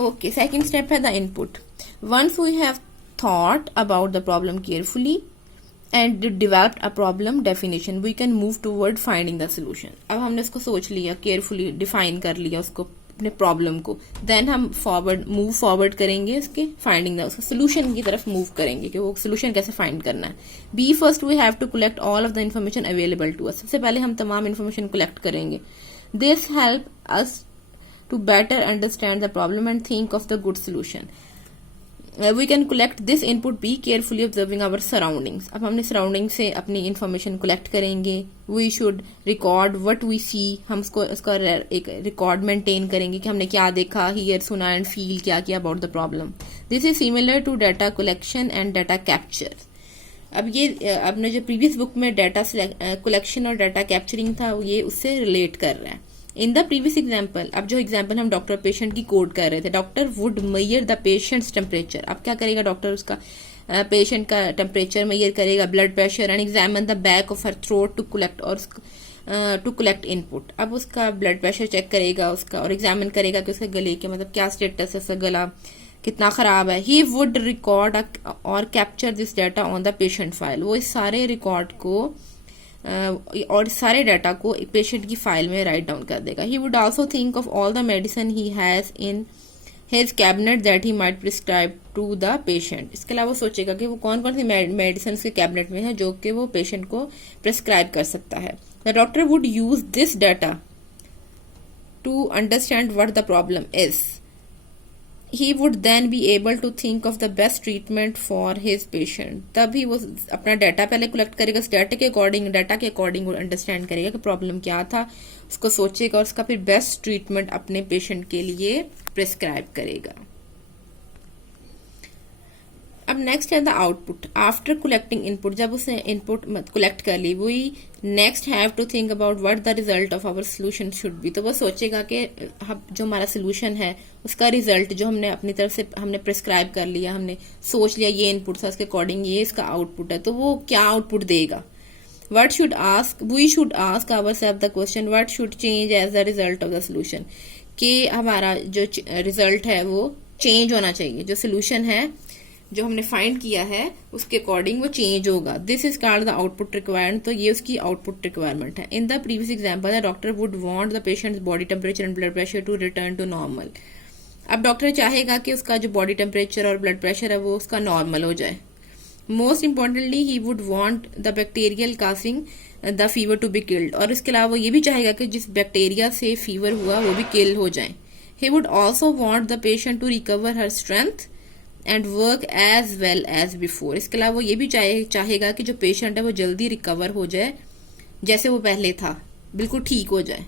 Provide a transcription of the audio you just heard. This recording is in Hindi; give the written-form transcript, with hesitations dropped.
Okay, second step है the input. Once we have thought about the problem carefully and developed a problem definition, we can move toward finding the solution. अब हमने इसको सोच लिया, carefully define कर लिया उसको, अपने प्रॉब्लम को, देन हम मूव फॉरवर्ड करेंगे इसके फाइंडिंग द उसका सोल्यूशन की तरफ मूव करेंगे कि वो सोल्यूशन कैसे फाइंड करना है. Be first we have to collect all of the information available to us. सबसे पहले हम तमाम इन्फॉर्मेशन कलेक्ट करेंगे. This help us to better understand the problem and think of the good solution. We can collect this input by carefully observing our surroundings. अब हमने surrounding से अपनी information collect करेंगे. We should record what we see. हम उसका एक record maintain करेंगे कि हमने क्या देखा, hear, सुना and feel क्या किया about the problem. This is similar to data collection and data capture. अब ये अपने जो previous book में data collection और data capturing था, ये उससे relate कर रहा है. इन द प्रीवियस एग्जाम्पल, अब जो एग्जाम्पल हम डॉक्टर पेशेंट की कोड कर रहे थे, doctor would measure the patient's temperature. अब क्या करेगा डॉक्टर, उसका पेशेंट का टेम्परेचर मेजर करेगा, blood pressure, and examine the back of her throat to collect input. अब उसका ब्लड प्रेशर चेक करेगा उसका और एग्जामिन करेगा कि उसके गले के मतलब क्या स्टेटस है, उसका गला कितना खराब है. ही वुड रिकॉर्ड और capture this data on the patient file. वो इस सारे रिकॉर्ड को और सारे डाटा को एक पेशेंट की फाइल में राइट डाउन कर देगा. He would also think of all the medicine he has in his cabinet that he might prescribe to the patient. इसके अलावा वो सोचेगा कि वो कौन कौन सी मेडिसिन के कैबिनेट में है जो कि वो पेशेंट को प्रिस्क्राइब कर सकता है. The doctor would use this data to understand what the problem is. He would then be able to think of the best treatment for his patient. तभी वो अपना डाटा पहले कलेक्ट करेगा, उस डाटा के अकॉर्डिंग वो अंडरस्टैंड करेगा कि प्रॉब्लम क्या था, उसको सोचेगा और उसका फिर बेस्ट ट्रीटमेंट अपने पेशेंट के लिए प्रिस्क्राइब करेगा. अब नेक्स्ट है the output. After collecting input, जब उसने इनपुट कलेक्ट कर ली, we next have to think about what the result of our solution should be. तो वो सोचेगा कि जो हमारा सोल्यूशन है उसका रिजल्ट जो हमने अपनी तरफ से हमने प्रिस्क्राइब कर लिया, हमने सोच लिया ये इनपुट था, उसके अकॉर्डिंग ये इसका आउटपुट है, तो वो क्या आउटपुट देगा. We should ask our self the question what should change as the result of the solution. कि हमारा जो रिजल्ट है वो चेंज होना चाहिए, जो सोल्यूशन है जो हमने फाइंड किया है उसके अकॉर्डिंग वो चेंज होगा. This is called the output requirement. तो ये उसकी आउटपुट रिक्वायरमेंट है. In the previous example the doctor would want the patient's body temperature and blood pressure to return to normal. अब डॉक्टर चाहेगा कि उसका जो बॉडी टेम्परेचर और ब्लड प्रेशर है वो उसका नॉर्मल हो जाए. Most importantly he would want the bacterial causing the fever to be killed. और इसके अलावा वो ये भी चाहेगा कि जिस बैक्टीरिया से फीवर हुआ वो भी किल हो जाए. He would also want the patient to recover her strength and work as well as before. इसके अलावा वो ये भी चाहेगा कि जो पेशेंट है वो जल्दी रिकवर हो जाए, जैसे वो पहले था, बिल्कुल ठीक हो जाए.